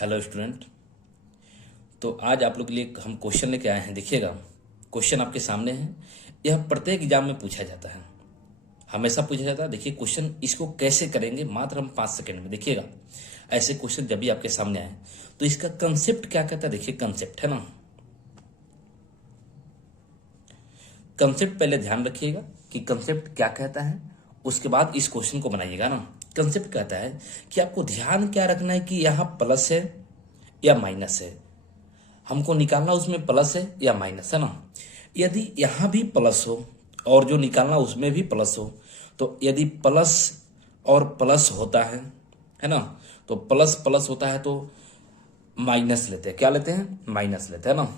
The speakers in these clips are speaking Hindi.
Hello student. तो आज आप लोग के लिए हम क्वेश्चन लेके आए हैं। देखिएगा, क्वेश्चन आपके सामने है। यह प्रत्येक एग्जाम में पूछा जाता है, हमेशा पूछा जाता है। देखिए क्वेश्चन इसको कैसे करेंगे, मात्र हम 5 सेकंड में। देखिएगा, ऐसे क्वेश्चन जब भी आपके सामने आए तो इसका कंसेप्ट क्या कहता है। देखिए कंसेप्ट है ना, कंसेप्ट पहले ध्यान रखिएगा कि कंसेप्ट क्या कहता है, उसके बाद इस क्वेश्चन को बनाइएगा ना। कंसेप्ट कहता है कि आपको ध्यान क्या रखना है कि यहाँ प्लस है या माइनस है, हमको निकालना उसमें प्लस है या माइनस है ना। यदि यहाँ भी प्लस हो और जो निकालना उसमें भी प्लस हो, तो यदि प्लस और प्लस होता है ना, तो प्लस प्लस होता है तो माइनस लेते हैं। क्या लेते हैं? माइनस लेते हैं ना।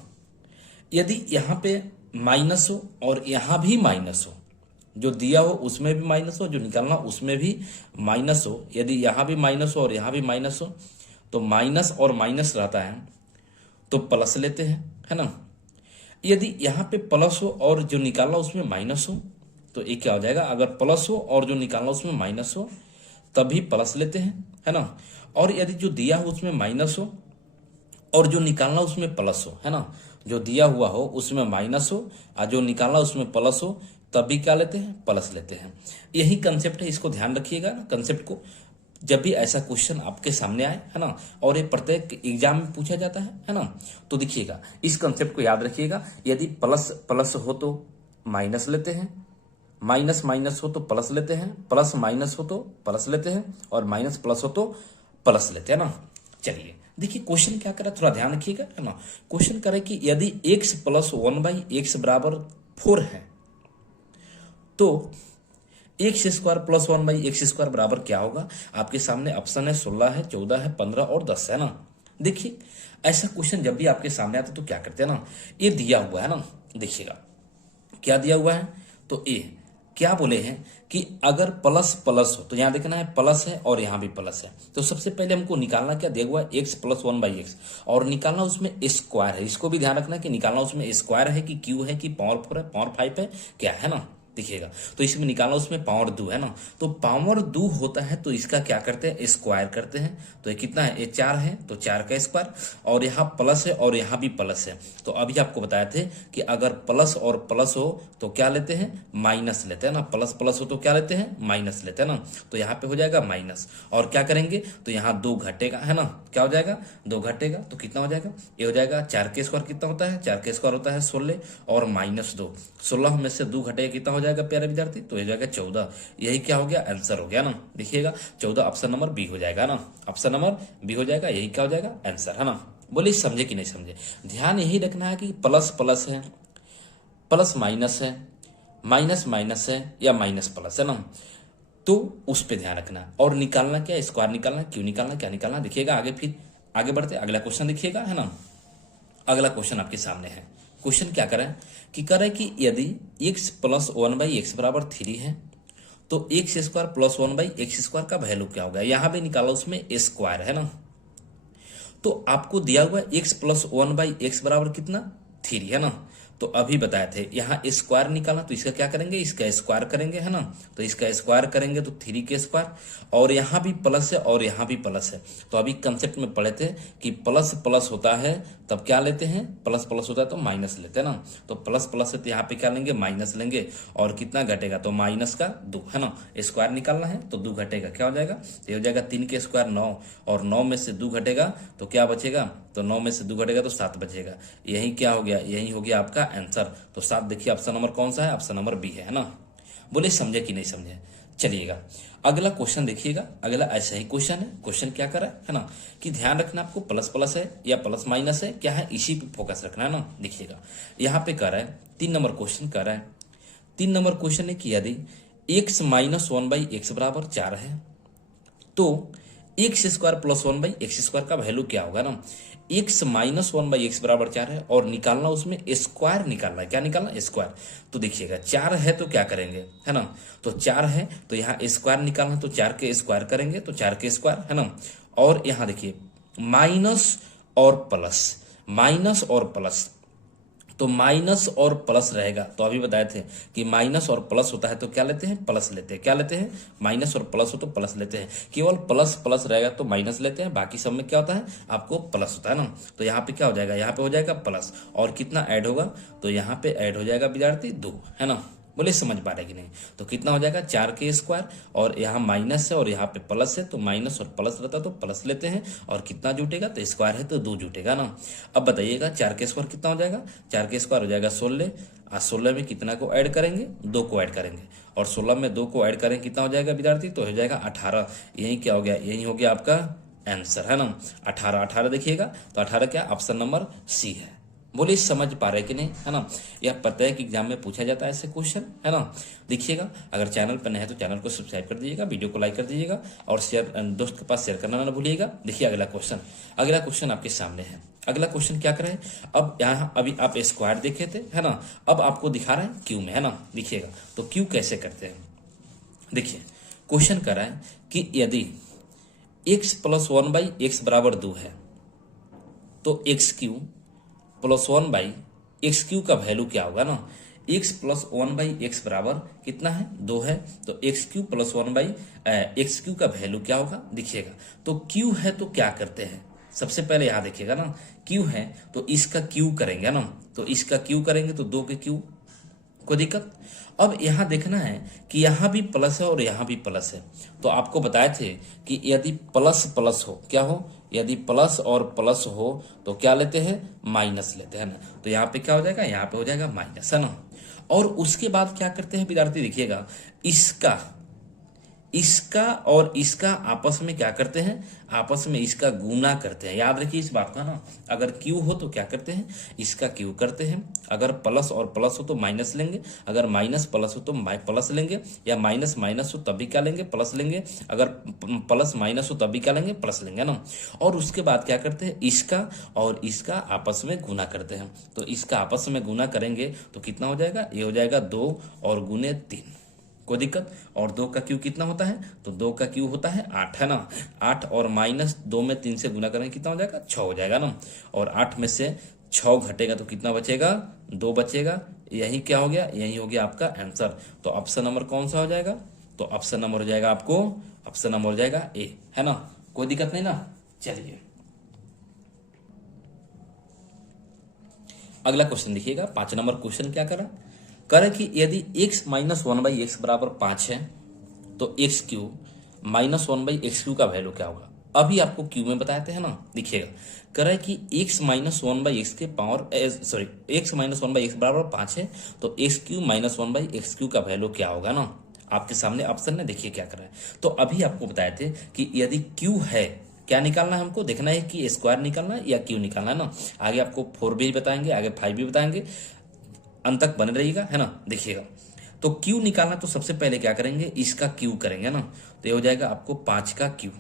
यदि यहाँ पे माइनस हो और यहाँ भी माइनस हो, जो दिया हो उसमें भी माइनस हो, जो निकालना उसमें भी माइनस हो, यदि यहाँ भी माइनस हो और यहाँ भी माइनस हो, तो माइनस और माइनस रहता है तो प्लस लेते हैं, है ना। यदि यहाँ पे प्लस हो और जो निकालना उसमें माइनस हो, तो ये क्या हो जाएगा? अगर प्लस हो और जो निकालना उसमें माइनस हो तभी प्लस लेते हैं, है ना। और यदि जो दिया हो उसमें माइनस हो और जो निकालना उसमें प्लस हो, है ना, जो दिया हुआ हो उसमें माइनस हो और जो निकालना उसमें प्लस हो, तभी क्या लेते हैं? प्लस लेते हैं। यही कंसेप्ट है, इसको ध्यान रखिएगा ना कंसेप्ट को। जब भी ऐसा क्वेश्चन आपके सामने आए, है ना, और ये प्रत्येक एग्जाम में पूछा जाता है ना, तो देखिएगा इस कंसेप्ट को याद रखिएगा। यदि प्लस प्लस हो तो माइनस लेते हैं, माइनस माइनस हो तो प्लस लेते हैं, प्लस माइनस हो तो प्लस लेते हैं, और माइनस प्लस हो तो प्लस लेते हैं ना। चलिए देखिए क्वेश्चन क्या करा, थोड़ा ध्यान रखिएगा, है ना। क्वेश्चन करे कि यदि x प्लस 1/x बराबर 4 है, तो एक्स स्क्वायर प्लस 1/x² बराबर क्या होगा। आपके सामने ऑप्शन है 16 है, 14 है, 15 और 10 है ना। देखिए ऐसा क्वेश्चन जब भी आपके सामने आता है तो क्या करते हैं ना, ये दिया हुआ है ना, देखिएगा क्या दिया हुआ है। तो ये क्या बोले हैं कि अगर प्लस प्लस हो, तो यहाँ देखना है प्लस है और यहाँ भी प्लस है, तो सबसे पहले हमको निकालना क्या दिया हुआ है, x प्लस 1/x, और निकालना उसमें स्क्वायर है। इसको भी ध्यान रखना कि निकालना उसमें स्क्वायर है कि क्यू है कि पावर 4 है, पावर 5 है, क्या है ना। दिखेगा तो इसमें निकालना उसमें पावर 2 है ना, तो पावर 2 होता है तो इसका क्या करते हैं? स्क्वायर करते हैं। तो ये कितना है? ये 4 है तो 4 का स्क्वायर, और यहाँ प्लस है और यहाँ भी प्लस है। तो अभी आपको बताए थे कि अगर प्लस और प्लस हो तो क्या लेते हैं? माइनस लेते हैं ना। प्लस प्लस हो तो क्या लेते हैं? माइनस लेते हैं ना। तो यहाँ पे हो जाएगा माइनस, और क्या करेंगे तो यहाँ 2 घटेगा, है ना। क्या हो जाएगा? 2 घटेगा तो कितना हो जाएगा? ये हो जाएगा 4 के स्क्वायर कितना होता है? 4 के स्क्वायर होता है 16, और माइनस 2, 16 में से 2 घटेगा कितना हो जाएगा प्यारे विद्यार्थी? तो ये जाएगा 14। यही क्या हो गया? आंसर हो गया ना। देखिएगा 14 ऑप्शन नंबर बी हो जाएगा ना, ऑप्शन नंबर बी हो जाएगा। यही क्या हो जाएगा? आंसर, है ना। बोलिए समझे कि नहीं समझे। ध्यान यही रखना है कि प्लस प्लस है, प्लस माइनस है, माइनस माइनस है, या माइनस प्लस है ना, तो उस पर ध्यान रखना। और निकालना क्या? स्क्वायर निकालना। क्यों निकालना, क्या निकालना, देखिएगा आगे। फिर आगे बढ़ते अगला क्वेश्चन देखिएगा, है ना। अगला क्वेश्चन आपके सामने है। क्वेश्चन क्या करें कि करें कि यदि x प्लस 1/x बराबर 3 है, तो एक्स स्क्वायर प्लस 1/x² का वैल्यू क्या होगा। यहां भी निकाला उसमें स्क्वायर, है ना। तो आपको दिया हुआ x प्लस 1/x बराबर कितना? 3, है ना। तो अभी बताए थे यहाँ स्क्वायर निकालना, तो इसका क्या करेंगे? इसका स्क्वायर करेंगे, है ना। तो इसका स्क्वायर करेंगे तो 3 के स्क्वायर, और यहाँ भी प्लस है और यहाँ भी प्लस है। तो अभी कंसेप्ट में पढ़े थे कि प्लस प्लस होता है तब क्या लेते हैं? प्लस प्लस होता है तो माइनस लेते हैं ना। तो प्लस प्लस है तो यहाँ पे क्या लेंगे? माइनस लेंगे, और कितना घटेगा? तो माइनस का 2, है ना। स्क्वायर निकालना है तो 2 घटेगा, क्या हो जाएगा? ये हो जाएगा 3 के स्क्वायर 9, और 9 में से 2 घटेगा तो क्या बचेगा? तो 9 में से 2 घटेगा तो 7 बचेगा। यही क्या हो गया? यही हो गया आपका आंसर। तो 7 देखिए ऑप्शन नंबर कौन सा है? ऑप्शन नंबर बी है ना। बोले समझे कि नहीं समझे। चलिएगा अगला क्वेश्चन देखिएगा। अगला ऐसा ही क्वेश्चन है। क्वेश्चन क्या कर रहा है ना, कि ध्यान रखना आपको प्लस प्लस है या प्लस माइनस है, क्या है, इसी पे फोकस रखना है ना। देखिएगा यहाँ पे कर रहा है 3 नंबर क्वेश्चन कर रहा है। 3 नंबर क्वेश्चन है कि यदि x माइनस 1/x बराबर 4 है, तो एक्स स्क्वायर प्लस 1/x² का वैल्यू क्या होगा ना। x माइनस 1/x बराबर 4 है, और निकालना उसमें स्क्वायर निकालना है। क्या निकालना? स्क्वायर। तो देखिएगा 4 है तो क्या करेंगे, है ना। तो 4 है तो यहाँ स्क्वायर निकालना, तो 4 के स्क्वायर करेंगे तो 4 के स्क्वायर, है ना। और यहाँ देखिए माइनस और प्लस, माइनस और प्लस, तो माइनस और प्लस रहेगा। तो अभी बताए थे कि माइनस और प्लस होता है तो क्या लेते हैं, प्लस लेते हैं। क्या लेते हैं, माइनस और प्लस हो तो प्लस लेते हैं। केवल प्लस प्लस रहेगा तो माइनस लेते हैं, बाकी सब में क्या होता है आपको प्लस होता है ना। तो यहाँ पे क्या हो जाएगा, यहाँ पे हो जाएगा प्लस, और कितना ऐड होगा, तो यहाँ पे ऐड हो जाएगा विद्यार्थी 2, है ना। बोले समझ पा रहे कि नहीं। तो कितना हो जाएगा 4 के स्क्वायर, और यहाँ माइनस है और यहाँ पे प्लस है, तो माइनस और प्लस रहता तो प्लस लेते हैं, और कितना जुटेगा, तो स्क्वायर है तो 2 जुटेगा ना। अब बताइएगा 4 के स्क्वायर कितना हो जाएगा, 4 के स्क्वायर हो जाएगा 16, और 16 में कितना को ऐड करेंगे, 2 को ऐड करेंगे, और 16 में 2 को ऐड करेंगे कितना हो जाएगा विद्यार्थी, तो हो जाएगा 18। यही क्या हो गया, यही हो गया आपका आंसर, है ना। 18 18 देखिएगा, तो 18 क्या, ऑप्शन नंबर सी है। बोलिए समझ पा रहे कि नहीं, है ना। यह पता है कि एग्जाम में पूछा जाता है ऐसे क्वेश्चन, है ना। देखिएगा, अगर चैनल पर नए हैं तो चैनल को सब्सक्राइब कर दीजिएगा, वीडियो को लाइक कर दीजिएगा, और शेयर दोस्त के पास शेयर करना ना भूलिएगा। देखिए अगला क्वेश्चन आपके सामने है। अगला क्वेश्चन क्या करें, अब यहाँ अभी आप स्क्वायर देखे थे, है ना, अब आपको दिखा रहे हैं क्यू में, है ना। देखिएगा तो क्यू कैसे करते हैं। देखिए क्वेश्चन कर रहा है कि यदि x + 1/x = 2 है, तो x³ + 1/x³ का वैल्यू क्या होगा ना। x + 1/x बराबर कितना है, 2 है, तो x³ + 1/x³ का वैल्यू क्या होगा। देखिएगा तो q है तो क्या करते हैं, सबसे पहले यहाँ देखिएगा ना, q है तो इसका q करेंगे ना, तो इसका q करेंगे तो 2 के q, कोई दिक्कत। अब यहाँ देखना है कि यहाँ भी प्लस है और यहाँ भी प्लस है, तो आपको बताए थे कि यदि प्लस प्लस हो, क्या हो, यदि प्लस और प्लस हो तो क्या लेते हैं, माइनस लेते हैं ना। तो यहाँ पे क्या हो जाएगा, यहाँ पे हो जाएगा माइनस, है ना। और उसके बाद क्या करते हैं विद्यार्थी, देखिएगा इसका और इसका आपस में क्या करते हैं, आपस में इसका गुना करते हैं। याद रखिए इस बात का ना, अगर क्यू हो तो क्या करते हैं, इसका क्यू करते हैं, अगर प्लस और प्लस हो तो माइनस लेंगे, अगर माइनस प्लस हो तो प्लस लेंगे, या माइनस माइनस हो तब भी क्या लेंगे, प्लस लेंगे, अगर प्लस माइनस हो तब भी क्या लेंगे, प्लस लेंगे ना। और उसके बाद क्या करते हैं, इसका और इसका आपस में गुना करते हैं। तो इसका आपस में गुना करेंगे तो कितना हो जाएगा, ये हो जाएगा 2 और गुने 3, कोई दिक्कत। और 2 का क्यू कितना होता है, तो 2 का क्यू होता है 8, है ना। 8 और माइनस 2 में 3 से गुना करेंगे कितना हो जाएगा, 6 हो जाएगा ना। और 8 में से 6 घटेगा तो कितना बचेगा, 2 बचेगा। यही क्या हो गया, यही हो गया आपका आंसर। तो ऑप्शन नंबर कौन सा हो जाएगा, तो ऑप्शन नंबर हो जाएगा आपको, ऑप्शन नंबर हो जाएगा ए, है ना। कोई दिक्कत नहीं ना। चलिए अगला क्वेश्चन देखिएगा, 5 नंबर क्वेश्चन क्या करा, करे कि यदि x - 1/x = 5 है, तो x³ - 1/x³ का वैल्यू क्या होगा। अभी आपको क्यू में बताए थे, है ना। देखिएगा करे कि x - 1/x के पावर x - 1/x = 5 है, तो x³ - 1/x³ का वैल्यू क्या होगा ना। आपके सामने ऑप्शन है, देखिए क्या कर रहा है। तो अभी आपको बताए थे कि यदि क्यू है, क्या निकालना है हमको, देखना है कि स्क्वायर निकालना है या क्यू निकालना है ना। आगे आपको 4 भी बताएंगे, आगे 5 भी बताएंगे, अंत तक बने रहिएगा, है ना। देखिएगा तो क्यू निकालना, तो सबसे पहले क्या करेंगे, इसका क्यू करेंगे ना, तो ये हो जाएगा आपको 5 का क्यू,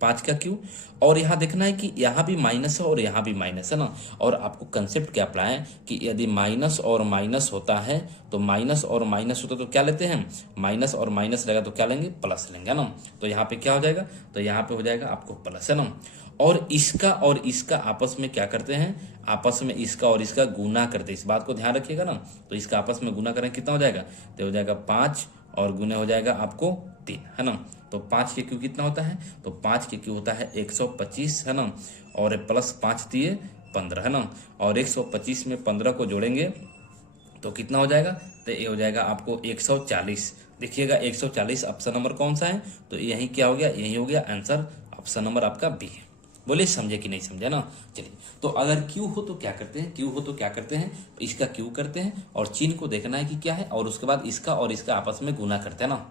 5 का क्यू। और यहाँ देखना है कि यहाँ भी माइनस है और यहाँ भी माइनस है ना। और आपको कंसेप्ट क्या पढ़ाए कि यदि माइनस और माइनस होता है, तो माइनस और माइनस होता है तो क्या लेते हैं, माइनस और माइनस रहेगा तो क्या लेंगे, प्लस लेंगे ना। तो यहाँ पे क्या हो जाएगा, तो यहाँ पे हो जाएगा आपको प्लस, है ना। और इसका आपस में क्या करते हैं, आपस में इसका और इसका गुना करते हैं, इस बात को ध्यान रखिएगा ना। तो इसका आपस में गुना करें कितना हो जाएगा, तो हो जाएगा 5 और गुना हो जाएगा आपको 3, है ना। तो 5 के क्यू कितना होता है, तो 5 के क्यू होता है 125, है ना। और प्लस 5 दिए 15, है ना। और 125 में 15 को जोड़ेंगे तो कितना हो जाएगा, तो ये हो जाएगा आपको 140। देखिएगा 140 ऑप्शन नंबर कौन सा है, तो यही क्या हो गया, यही हो गया आंसर, ऑप्शन नंबर आपका बी है। बोलिए समझे कि नहीं समझे ना। चलिए तो अगर क्यू हो तो क्या करते हैं, क्यू हो तो क्या करते हैं, इसका क्यू करते हैं और चिन्ह को देखना है कि क्या है, और उसके बाद इसका और इसका आपस में गुना करते हैं ना।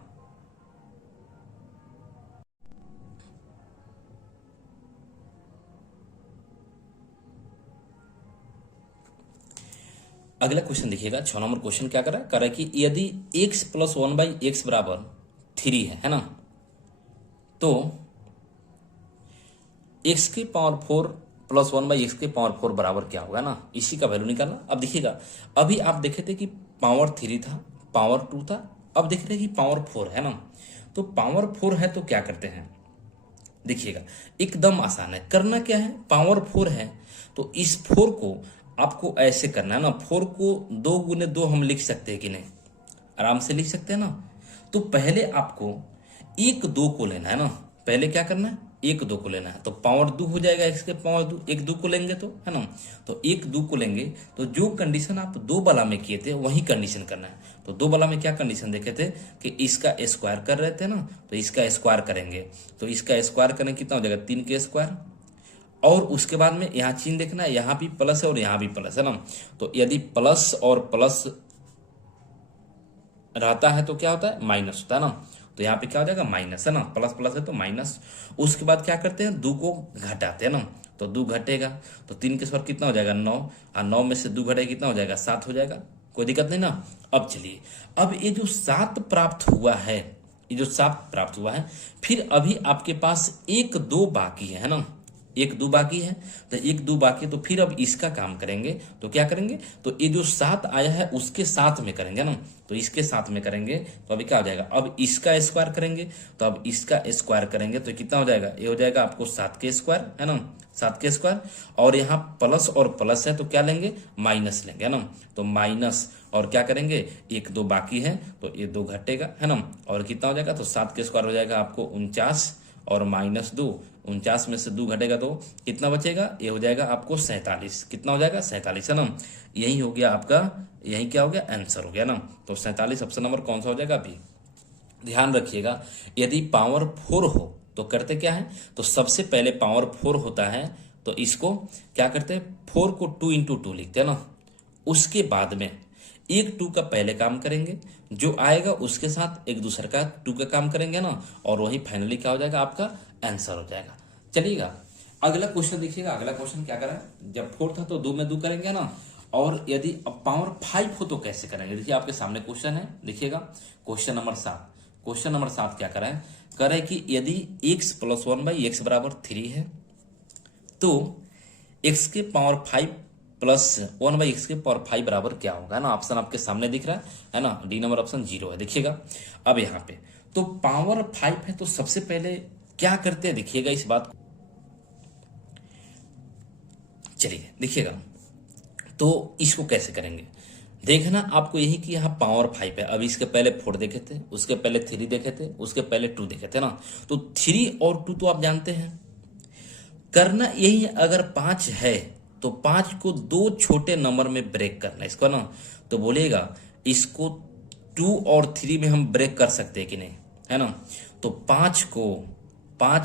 अगला क्वेश्चन देखिएगा, 6 नंबर क्वेश्चन क्या करा कि यदि x + 1/x = 3 है ना, तो x⁴ + 1/x⁴ बराबर क्या होगा ना, इसी का वैल्यू निकालना। अब देखिएगा, अभी आप देखे थे कि पावर 3 था, पावर 2 था, अब देख रहे हैं कि पावर 4 है ना। तो पावर 4 है तो क्या करते हैं, देखिएगा एकदम आसान है, करना क्या है, पावर 4 है तो इस 4 को आपको ऐसे करना है ना, 4 को 2 गुने 2 हम लिख सकते हैं कि नहीं, आराम से लिख सकते हैं ना। तो पहले आपको 1 2 को लेना है ना, पहले क्या करना है, 1 2 को लेना है, तो पावर 2 हो जाएगा, x के पावर 2, 1 2 को लेंगे तो, है ना। तो 1 2 को लेंगे तो जो कंडीशन आप 2 वाला में किए थे वही कंडीशन करना है। तो 2 वाला में क्या कंडीशन देखे थे कि इसका स्क्वायर कर रहे थे ना, तो इसका स्क्वायर करेंगे, तो इसका स्क्वायर करें कितना हो जाएगा, 3 के स्क्वायर। और उसके बाद में यहाँ चिन्ह देखना है, यहाँ भी प्लस है और यहाँ भी प्लस है ना। तो यदि प्लस और प्लस रहता है तो क्या होता है, माइनस होता है ना। तो यहाँ पे क्या हो जाएगा, माइनस है ना, प्लस प्लस है तो माइनस। उसके बाद क्या करते हैं, 2 को घटाते हैं ना, तो 2 घटेगा तो 3 के स्क्वायर कितना हो जाएगा, 9, और 9 में से 2 घटेगा कितना हो जाएगा, 7 हो जाएगा। कोई दिक्कत नहीं ना। अब चलिए, अब ये जो 7 प्राप्त हुआ है, ये जो 7 प्राप्त हुआ है, फिर अभी आपके पास 1 2 बाकी है ना, 1 2 बाकी है, तो 1 2 बाकी है, तो फिर अब इसका काम करेंगे। तो क्या करेंगे, तो ये जो 7 आया है उसके साथ में करेंगे ना, तो इसके साथ में करेंगे तो अभी क्या हो जाएगा, अब इसका स्क्वायर करेंगे, तो अब इसका स्क्वायर करेंगे तो कितना हो जाएगा, ये हो जाएगा आपको 7 के स्क्वायर, है ना, 7 के स्क्वायर। और यहाँ प्लस और प्लस है तो क्या लेंगे, माइनस लेंगे, है ना। तो माइनस और क्या करेंगे, 1 2 बाकी है तो ये 2 घटेगा, है ना, और कितना हो जाएगा, तो 7 के स्क्वायर हो जाएगा आपको 49, और माइनस 2, 49 में से 2 घटेगा तो कितना बचेगा, ये हो जाएगा आपको 47। कितना हो जाएगा, 47, है ना। यही हो गया आपका, यही क्या हो गया, आंसर हो गया ना। तो 47 ऑप्शन नंबर कौन सा हो जाएगा अभी। ध्यान रखिएगा, यदि पावर 4 हो तो करते क्या है, तो सबसे पहले पावर 4 होता है तो इसको क्या करते हैं, 4 को 2 इंटू 2 लिखते हैं ना। उसके बाद में 1 2 का पहले काम करेंगे, जो आएगा उसके साथ एक दूसरे का 2 का काम करेंगे ना, और वही फाइनली क्या हो जाएगा, आपका आंसर हो जाएगा। चलिएगा अगला क्वेश्चन देखिएगा। अगला क्वेश्चन क्या करा, जब 4 था तो 2 में 2 करेंगे ना, और यदि अब पावर 5 हो तो कैसे करेंगे। देखिए आपके सामने क्वेश्चन है, देखिएगा क्वेश्चन नंबर 7। क्वेश्चन नंबर 7 क्या करा है, करे कि यदि x + 1/x बराबर 3 है तो x के पावर 5 + 1/x के पावर 5 बराबर क्या होगा ना। ऑप्शन आपके सामने दिख रहा है ना, डी नंबर ऑप्शन 0 है। देखिएगा अब यहाँ पे तो पावर 5 है, तो सबसे पहले क्या करते हैं, देखिएगा इस बात को, चलिए देखिएगा तो इसको कैसे करेंगे। देखना आपको यही कि यहाँ पावर 5 है, अभी इसके पहले 4 देखे थे, उसके पहले 3 देखे थे, उसके पहले 2 देखे थे ना। तो 3 और 2 तो आप जानते हैं, करना यही है, अगर 5 है तो 5 को 2 छोटे नंबर में ब्रेक करना इसको ना। तो बोलिएगा इसको 2 और 3 में हम ब्रेक कर सकते हैं कि नहीं, है ना। तो 5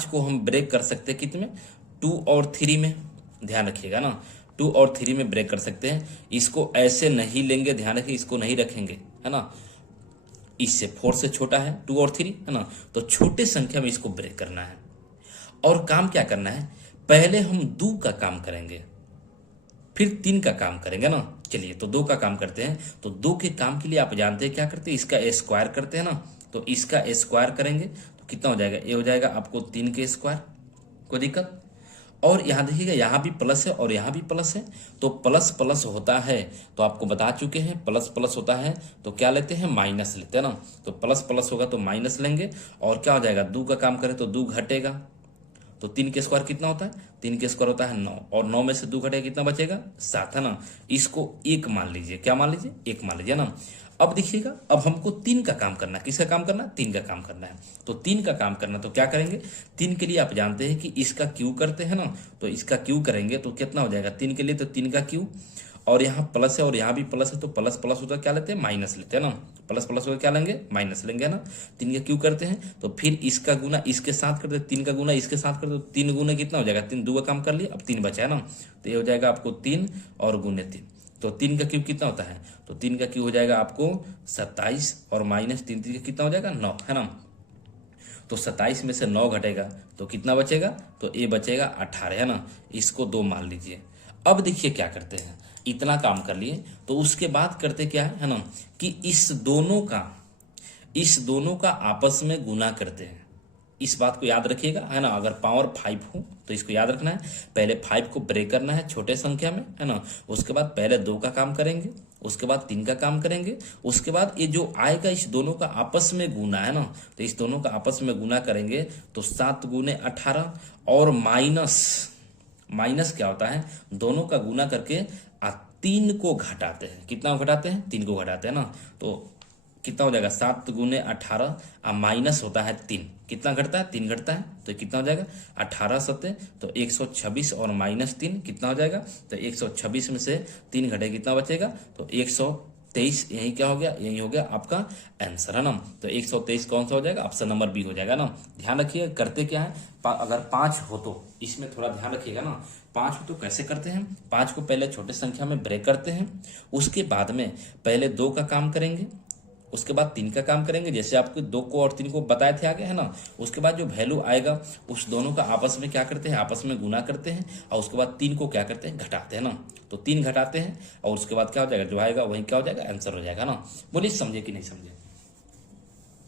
को हम ब्रेक कर सकते हैं कितने में, 2 और 3 में। ध्यान रखिएगा ना, 2 और 3 में ब्रेक कर सकते हैं। इसको ऐसे नहीं लेंगे, ध्यान रखिए, इसको नहीं रखेंगे, है ना। इससे 4 से छोटा है 2 और 3, है ना, तो छोटे संख्या में इसको ब्रेक करना है। और काम क्या करना है, पहले हम 2 का काम करेंगे, फिर 3 का काम करेंगे ना। चलिए तो 2 का काम करते हैं। तो 2 के काम के लिए आप जानते हैं क्या करते हैं, इसका स्क्वायर करते हैं ना। तो इसका स्क्वायर करेंगे तो कितना हो जाएगा, ये हो जाएगा आपको 3 के स्क्वायर। कोई दिक्कत। और यहाँ देखिएगा, यहाँ भी प्लस है और यहाँ भी प्लस है, तो प्लस प्लस होता है तो आपको बता चुके हैं, प्लस प्लस होता है तो क्या लेते हैं, माइनस लेते हैं ना। तो प्लस प्लस होगा तो माइनस लेंगे, और क्या हो जाएगा, 2 का काम करें तो 2 घटेगा। तो 3 के स्क्वायर कितना होता है, 3 के स्क्वायर होता है 9, और 9 में से 2 घटेगा कितना बचेगा, 7, है ना। इसको 1 मान लीजिए, क्या मान लीजिए, 1 मान लीजिए ना। अब देखिएगा, अब हमको 3 का काम करना है, किसका काम करना है, 3 का काम करना है। तो 3 का काम करना, तो क्या करेंगे, 3 के लिए आप जानते हैं कि इसका क्यू करते हैं ना। तो इसका क्यू करेंगे तो कितना हो जाएगा, 3 के लिए तो 3 का क्यू, और यहाँ प्लस है और यहाँ भी प्लस है, तो प्लस प्लस होता है क्या लेते हैं, माइनस लेते हैं ना। प्लस प्लस होकर क्या लेंगे, माइनस लेंगे ना। 3 का क्यू करते हैं तो फिर इसका गुना इसके साथ करते हैं, 3 का गुना इसके साथ करते, तो 3 गुना कितना हो जाएगा, 3, 2 का काम कर लिए, अब 3 बचा है ना। तो ये हो जाएगा आपको 3 और गुने 3, तो 3 का क्यूब कितना होता है, तो 3 का क्यूब हो जाएगा आपको 27, और माइनस 3 3 कितना हो जाएगा, 9, है ना। तो 27 में से 9 घटेगा तो कितना बचेगा, तो ये बचेगा 18, है ना। इसको 2 मान लीजिए। अब देखिए क्या करते हैं, इतना काम कर लिए तो उसके बाद करते क्या है ना, कि इस दोनों का आपस में गुना करते हैं। इस बात को याद रखिएगा, है ना। अगर पावर 5 हो तो इसको याद रखना है, पहले 5 को ब्रेक करना है छोटे संख्या में, है ना। उसके बाद पहले 2 का काम करेंगे, उसके बाद 3 का काम करेंगे, उसके बाद ये जो आएगा इस दोनों का आपस में गुना, है ना। तो इस दोनों का आपस में गुना करेंगे तो 7 गुने 18, और माइनस क्या होता है, दोनों का गुना करके 3 को घटाते हैं। कितना घटाते हैं, 3 को घटाते हैं ना, तो कितना हो जाएगा 7 गुने 18 और माइनस होता है 3, कितना घटता है, 3 घटता है, तो कितना हो जाएगा 18 सत्ते तो 126 और माइनस 3 कितना हो जाएगा, तो 126 में से 3 घटे कितना बचेगा, तो 123। यही क्या हो गया, यही हो गया आपका आंसर है ना। तो 123 कौन सा हो जाएगा, ऑप्शन नंबर बी हो जाएगा ना। ध्यान रखिए करते क्या है, अगर 5 हो तो इसमें थोड़ा ध्यान रखिएगा ना। 5 हो तो कैसे करते हैं, 5 को पहले छोटे संख्या में ब्रेक करते हैं, उसके बाद में पहले 2 का काम करेंगे, उसके बाद 3 का काम करेंगे, जैसे आपको 2 को और 3 को बताए थे आगे है ना। उसके बाद जो वैल्यू आएगा उस दोनों का आपस में क्या करते हैं, आपस में गुना करते हैं, और उसके बाद 3 को क्या करते हैं, घटाते हैं ना। तो 3 घटाते हैं और उसके बाद क्या हो जाएगा, जो आएगा वही क्या हो जाएगा, आंसर हो जाएगा ना। बोलिए समझे कि नहीं समझे।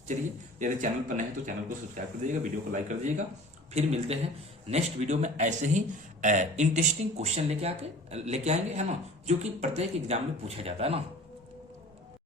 चलिए यदि चैनल पर नहीं तो चैनल को सब्सक्राइब कर दीजिएगा, वीडियो को लाइक कर दीजिएगा। फिर मिलते हैं नेक्स्ट वीडियो में ऐसे ही इंटरेस्टिंग क्वेश्चन लेके आएंगे है ना, जो कि प्रत्येक एग्जाम में पूछा जाता है ना।